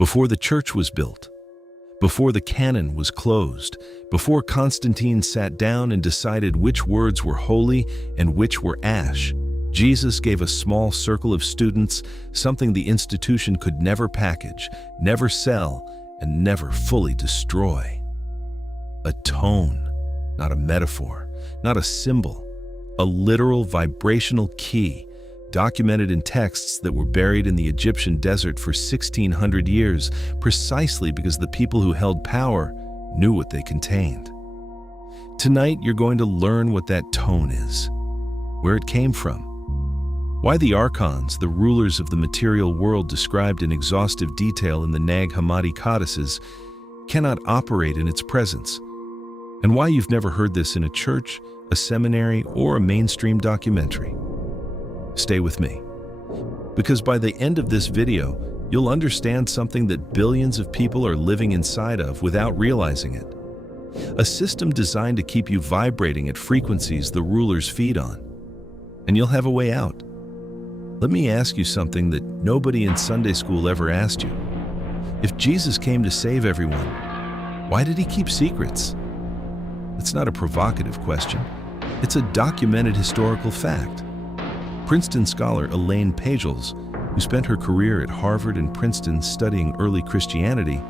before the church was built, before the canon was closed, before Constantine sat down and decided which words were holy and which were ash, Jesus gave a small circle of students something the institution could never package, never sell, and never fully destroy. A tone, not a metaphor, not a symbol, a literal vibrational key, documented in texts that were buried in the Egyptian desert for 1,600 years, precisely because the people who held power knew what they contained. Tonight, you're going to learn what that tone is, where it came from, why the Archons, the rulers of the material world described in exhaustive detail in the Nag Hammadi Codices, cannot operate in its presence, and why you've never heard this in a church, a seminary, or a mainstream documentary. Stay with me, because by the end of this video, you'll understand something that billions of people are living inside of without realizing it. A system designed to keep you vibrating at frequencies the rulers feed on, and you'll have a way out. Let me ask you something that nobody in Sunday school ever asked you. If Jesus came to save everyone, why did he keep secrets? It's not a provocative question. It's a documented historical fact. Princeton scholar Elaine Pagels, who spent her career at Harvard and Princeton studying early Christianity,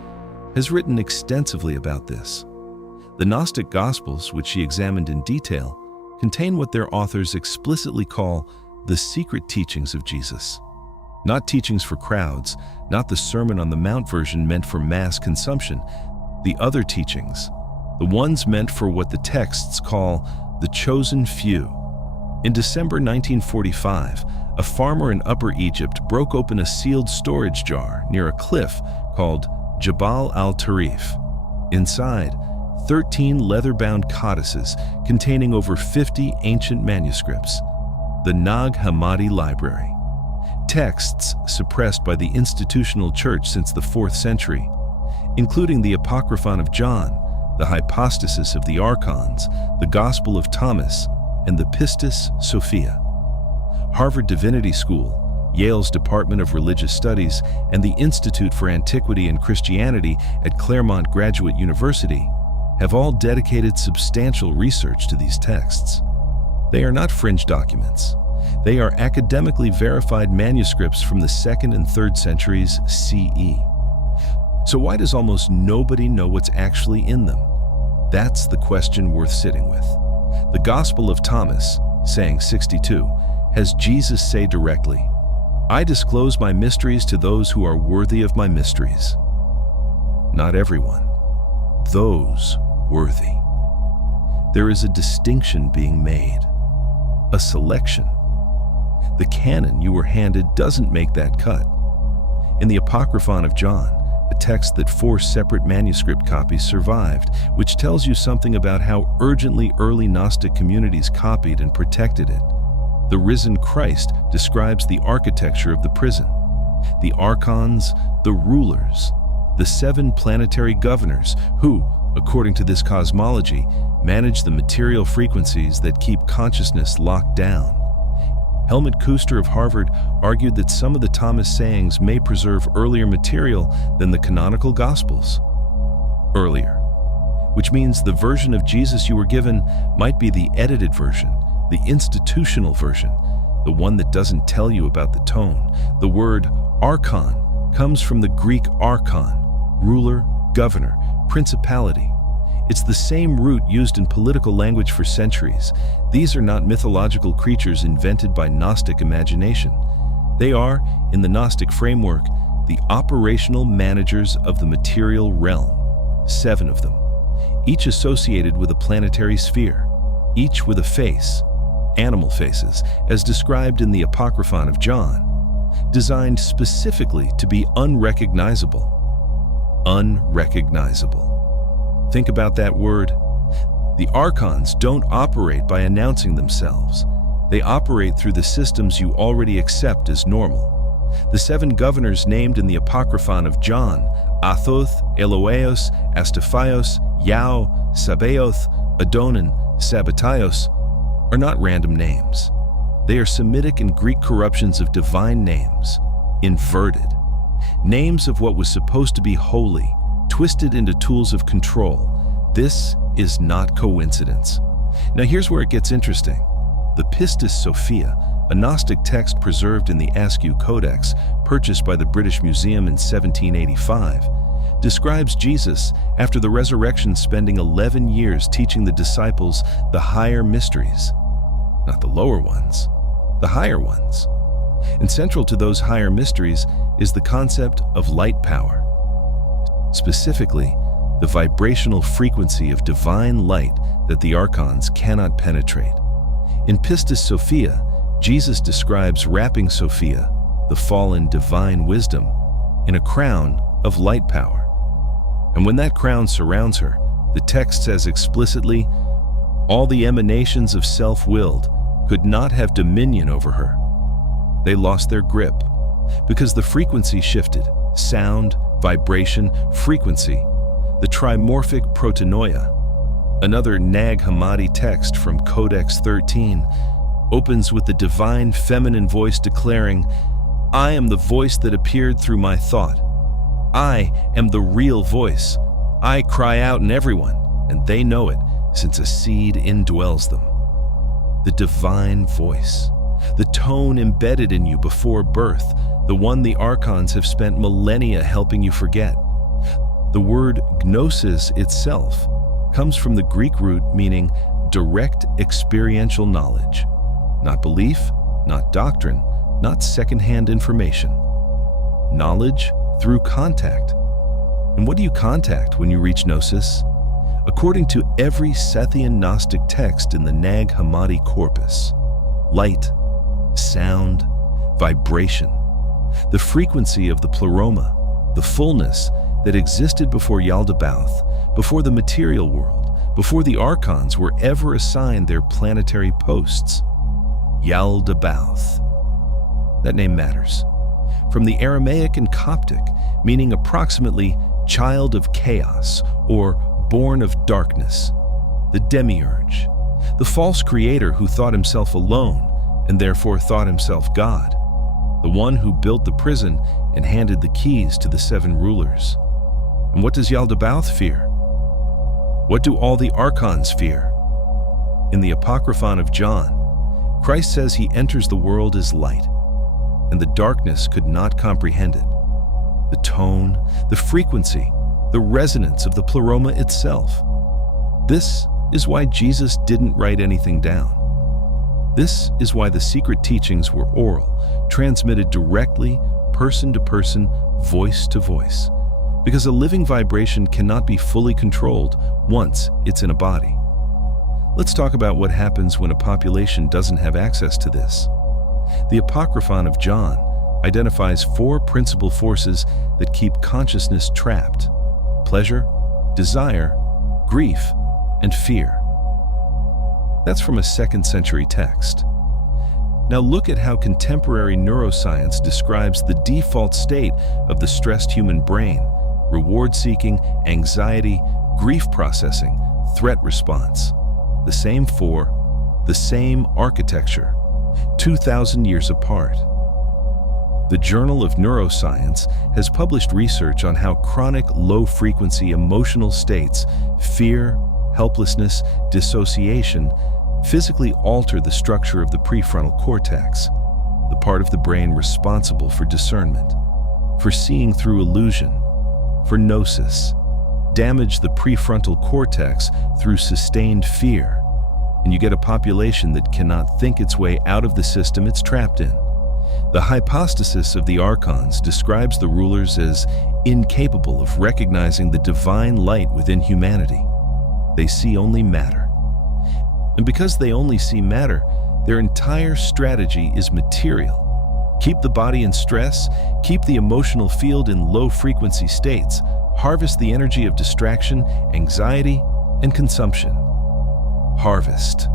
has written extensively about this. The Gnostic Gospels, which she examined in detail, contain what their authors explicitly call the secret teachings of Jesus. Not teachings for crowds, not the Sermon on the Mount version meant for mass consumption. The other teachings, the ones meant for what the texts call the chosen few. In December 1945, a farmer in Upper Egypt broke open a sealed storage jar near a cliff called Jabal al-Tarif. Inside, 13 leather-bound codices containing over 50 ancient manuscripts. The Nag Hammadi Library. Texts suppressed by the institutional church since the 4th century, including the Apocryphon of John, the hypostasis of the Archons, the Gospel of Thomas, and the Pistis Sophia. Harvard Divinity School, Yale's Department of Religious Studies, and the Institute for Antiquity and Christianity at Claremont Graduate University have all dedicated substantial research to these texts. They are not fringe documents. They are academically verified manuscripts from the 2nd and 3rd centuries CE. So why does almost nobody know what's actually in them? That's the question worth sitting with. The Gospel of Thomas, saying 62, has Jesus say directly, "I disclose my mysteries to those who are worthy of my mysteries." Not everyone. Those worthy. There is a distinction being made. A selection. The canon you were handed doesn't make that cut. In the Apocryphon of John, a text that 4 separate manuscript copies survived, which tells you something about how urgently early Gnostic communities copied and protected it. The risen Christ describes the architecture of the prison. The Archons, the rulers, the 7 planetary governors who, according to this cosmology, manage the material frequencies that keep consciousness locked down. Helmut Koester of Harvard argued that some of the Thomas sayings may preserve earlier material than the canonical Gospels. Earlier, which means the version of Jesus you were given might be the edited version, the institutional version, the one that doesn't tell you about the tone. The word archon comes from the Greek archon, ruler, governor, principality. It's the same root used in political language for centuries. These are not mythological creatures invented by Gnostic imagination. They are, in the Gnostic framework, the operational managers of the material realm, 7 of them, each associated with a planetary sphere, each with a face, animal faces, as described in the Apocryphon of John, designed specifically to be unrecognizable. Unrecognizable. Think about that word. The Archons don't operate by announcing themselves. They operate through the systems you already accept as normal. The 7 governors named in the Apocryphon of John, Athoth, Eloeos, Astaphios, Yao, Sabaoth, Adonan, Sabbataios, are not random names. They are Semitic and Greek corruptions of divine names, inverted. Names of what was supposed to be holy, twisted into tools of control. This is not coincidence. Now here's where it gets interesting. The Pistis Sophia, a Gnostic text preserved in the Askew Codex, purchased by the British Museum in 1785, describes Jesus after the resurrection spending 11 years teaching the disciples the higher mysteries. Not the lower ones, the higher ones. And central to those higher mysteries is the concept of light power. Specifically, the vibrational frequency of divine light that the Archons cannot penetrate. In Pistis Sophia, Jesus describes wrapping Sophia, the fallen divine wisdom, in a crown of light power. And when that crown surrounds her, the text says explicitly, all the emanations of self-willed could not have dominion over her. They lost their grip because the frequency shifted. Sound, vibration, frequency. The Trimorphic Protennoia, another Nag Hammadi text from Codex XIII, opens with the divine feminine voice declaring, I am the voice that appeared through my thought. I am the real voice. I cry out in everyone, and they know it, since a seed indwells them. The divine voice, the tone embedded in you before birth, the one the Archons have spent millennia helping you forget. The word gnosis itself comes from the Greek root meaning direct experiential knowledge. Not belief, not doctrine, not secondhand information. Knowledge through contact. And what do you contact when you reach gnosis? According to every Scythian Gnostic text in the Nag Hammadi corpus, light, sound, vibration, the frequency of the pleroma, the fullness that existed before Yaldabaoth, before the material world, before the Archons were ever assigned their planetary posts. Yaldabaoth. That name matters. From the Aramaic and Coptic, meaning approximately child of chaos or born of darkness, the demiurge, the false creator who thought himself alone and therefore thought himself God, the one who built the prison and handed the keys to the 7 rulers. And what does Yaldabaoth fear? What do all the Archons fear? In the Apocryphon of John, Christ says he enters the world as light, and the darkness could not comprehend it. The tone, the frequency, the resonance of the pleroma itself. This is why Jesus didn't write anything down. This is why the secret teachings were oral, transmitted directly, person to person, voice to voice. Because a living vibration cannot be fully controlled once it's in a body. Let's talk about what happens when a population doesn't have access to this. The Apocryphon of John identifies 4 principal forces that keep consciousness trapped: pleasure, desire, grief, and fear. That's from a 2nd century text. Now look at how contemporary neuroscience describes the default state of the stressed human brain: reward-seeking, anxiety, grief processing, threat response. The same 4, the same architecture, 2,000 years apart. The Journal of Neuroscience has published research on how chronic low-frequency emotional states, fear, helplessness, dissociation, physically alter the structure of the prefrontal cortex, the part of the brain responsible for discernment, for seeing through illusion, for gnosis, damage the prefrontal cortex through sustained fear, and you get a population that cannot think its way out of the system it's trapped in. The hypostasis of the Archons describes the rulers as incapable of recognizing the divine light within humanity. They see only matter. And because they only see matter, their entire strategy is material. Keep the body in stress, keep the emotional field in low-frequency states, harvest the energy of distraction, anxiety, and consumption. Harvest.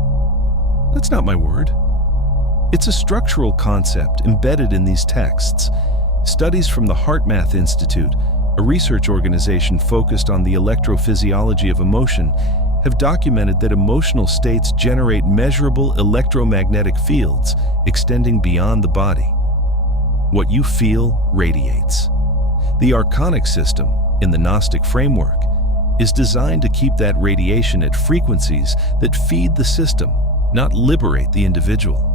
That's not my word. It's a structural concept embedded in these texts. Studies from the HeartMath Institute, a research organization focused on the electrophysiology of emotion, have documented that emotional states generate measurable electromagnetic fields extending beyond the body. What you feel radiates. The Archonic system, in the Gnostic framework, is designed to keep that radiation at frequencies that feed the system, not liberate the individual.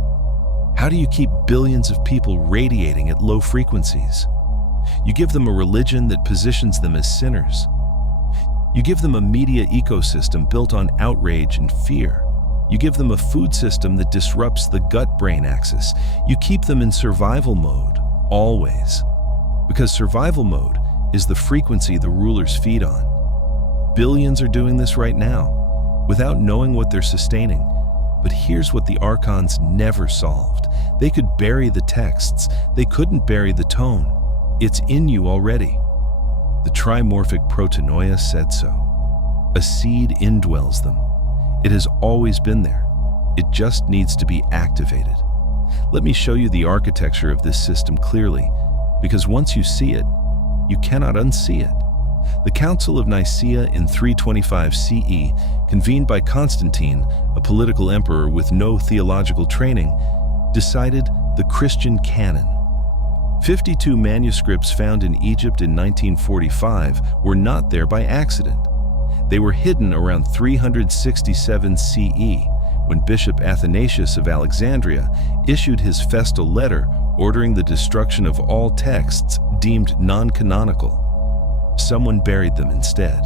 How do you keep billions of people radiating at low frequencies? You give them a religion that positions them as sinners. You give them a media ecosystem built on outrage and fear. You give them a food system that disrupts the gut-brain axis. You keep them in survival mode, always. Because survival mode is the frequency the rulers feed on. Billions are doing this right now, without knowing what they're sustaining. But here's what the Archons never solved. They could bury the texts. They couldn't bury the tone. It's in you already. The Trimorphic Protennoia said so. A seed indwells them. It has always been there. It just needs to be activated. Let me show you the architecture of this system clearly, because once you see it, you cannot unsee it. The Council of Nicaea in 325 CE, convened by Constantine, a political emperor with no theological training, decided the Christian canon. 52 manuscripts found in Egypt in 1945 were not there by accident. They were hidden around 367 CE, when Bishop Athanasius of Alexandria issued his festal letter ordering the destruction of all texts deemed non-canonical. Someone buried them instead.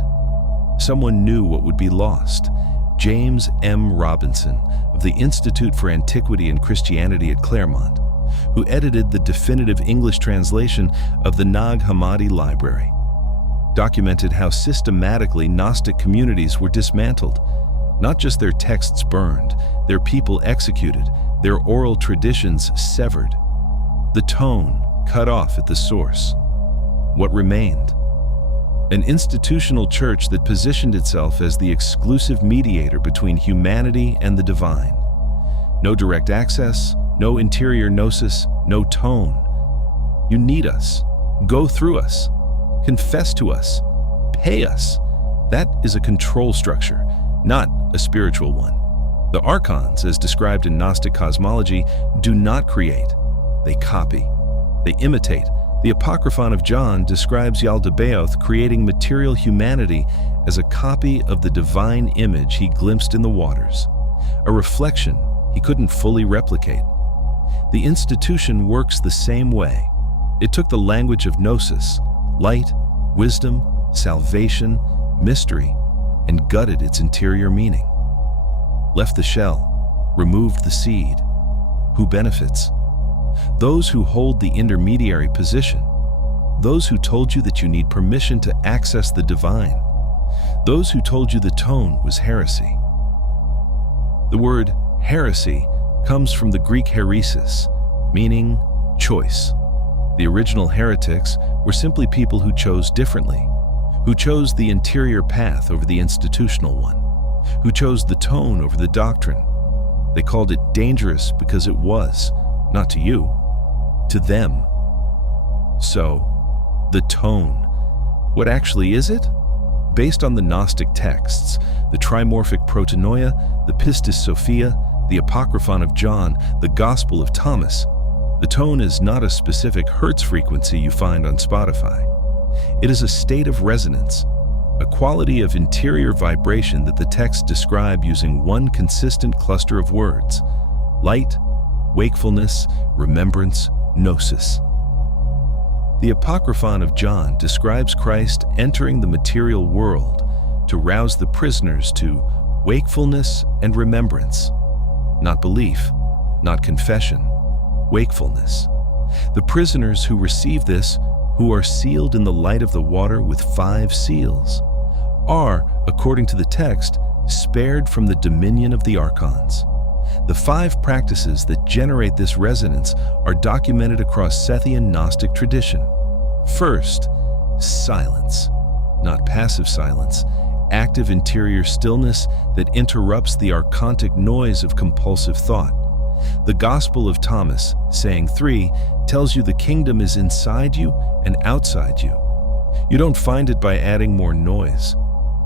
Someone knew what would be lost. James M. Robinson of the Institute for Antiquity and Christianity at Claremont, who edited the definitive English translation of the Nag Hammadi library, documented how systematically Gnostic communities were dismantled. Not just their texts burned, their people executed, their oral traditions severed. The tone cut off at the source. What remained? An institutional church that positioned itself as the exclusive mediator between humanity and the divine. No direct access, no interior gnosis, no tone. You need us. Go through us. Confess to us. Pay us. That is a control structure, not a spiritual one. The Archons, as described in Gnostic cosmology, do not create. They copy. They imitate. The Apocryphon of John describes Yaldabaoth creating material humanity as a copy of the divine image he glimpsed in the waters, a reflection he couldn't fully replicate. The institution works the same way. It took the language of gnosis, light, wisdom, salvation, mystery, and gutted its interior meaning. Left the shell, removed the seed. Who benefits? Those who hold the intermediary position. Those who told you that you need permission to access the divine. Those who told you the tone was heresy. The word heresy comes from the Greek heresis, meaning choice. The original heretics were simply people who chose differently, who chose the interior path over the institutional one, who chose the tone over the doctrine. They called it dangerous because it was, not to you, to them. So, the tone. What actually is it? Based on the Gnostic texts, the Trimorphic Protennoia, the Pistis Sophia, the Apocryphon of John, the Gospel of Thomas, the tone is not a specific hertz frequency you find on Spotify. It is a state of resonance, a quality of interior vibration that the texts describe using one consistent cluster of words: light, wakefulness, remembrance, gnosis. The Apocryphon of John describes Christ entering the material world to rouse the prisoners to wakefulness and remembrance. Not belief, not confession, wakefulness. The prisoners who receive this, who are sealed in the light of the water with 5 seals, are, according to the text, spared from the dominion of the Archons. The 5 practices that generate this resonance are documented across Sethian Gnostic tradition. First, silence. Not passive silence, active interior stillness that interrupts the archontic noise of compulsive thought. The Gospel of Thomas, saying 3, tells you the kingdom is inside you and outside you. You don't find it by adding more noise.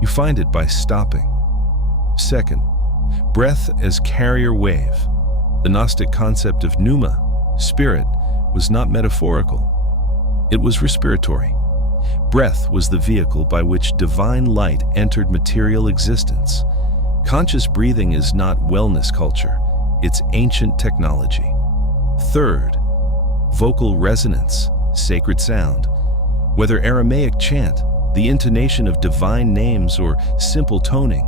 You find it by stopping. Second, breath as carrier wave. The Gnostic concept of pneuma, spirit, was not metaphorical. It was respiratory. Breath was the vehicle by which divine light entered material existence. Conscious breathing is not wellness culture, it's ancient technology. Third, vocal resonance, sacred sound. Whether Aramaic chant, the intonation of divine names, or simple toning,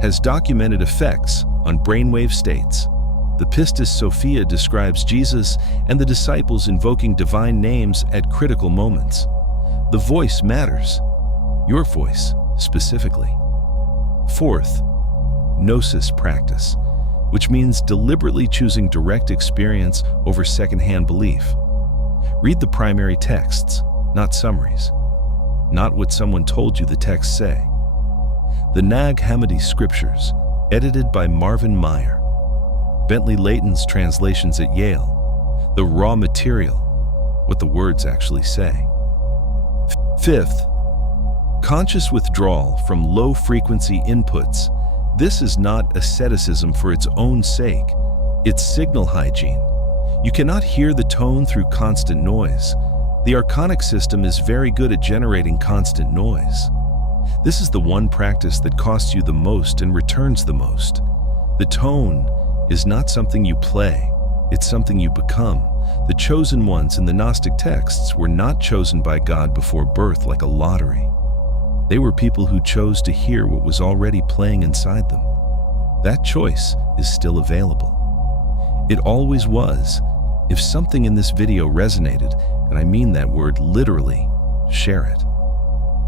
has documented effects on brainwave states. The Pistis Sophia describes Jesus and the disciples invoking divine names at critical moments. The voice matters, your voice specifically. Fourth, gnosis practice, which means deliberately choosing direct experience over secondhand belief. Read the primary texts, not summaries, not what someone told you the texts say. The Nag Hammadi scriptures, edited by Marvin Meyer. Bentley Layton's translations at Yale. The raw material, what the words actually say. Fifth, conscious withdrawal from low-frequency inputs. This is not asceticism for its own sake. It's signal hygiene. You cannot hear the tone through constant noise. The archonic system is very good at generating constant noise. This is the one practice that costs you the most and returns the most. The tone is not something you play, it's something you become. The chosen ones in the Gnostic texts were not chosen by God before birth like a lottery. They were people who chose to hear what was already playing inside them. That choice is still available. It always was. If something in this video resonated, and I mean that word literally, share it.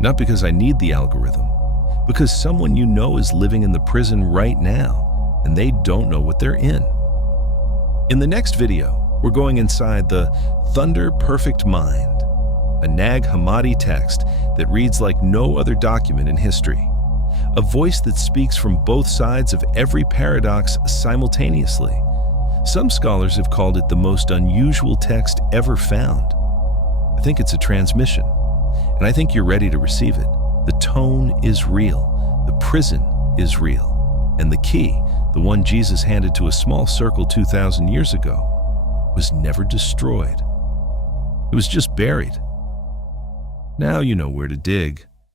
Not because I need the algorithm, because someone you know is living in the prison right now, and they don't know what they're in. In the next video, we're going inside the Thunder Perfect Mind, a Nag Hammadi text that reads like no other document in history. A voice that speaks from both sides of every paradox simultaneously. Some scholars have called it the most unusual text ever found. I think it's a transmission, and I think you're ready to receive it. The tone is real, the prison is real, and the key, the one Jesus handed to a small circle 2,000 years ago, was never destroyed. It was just buried. Now you know where to dig.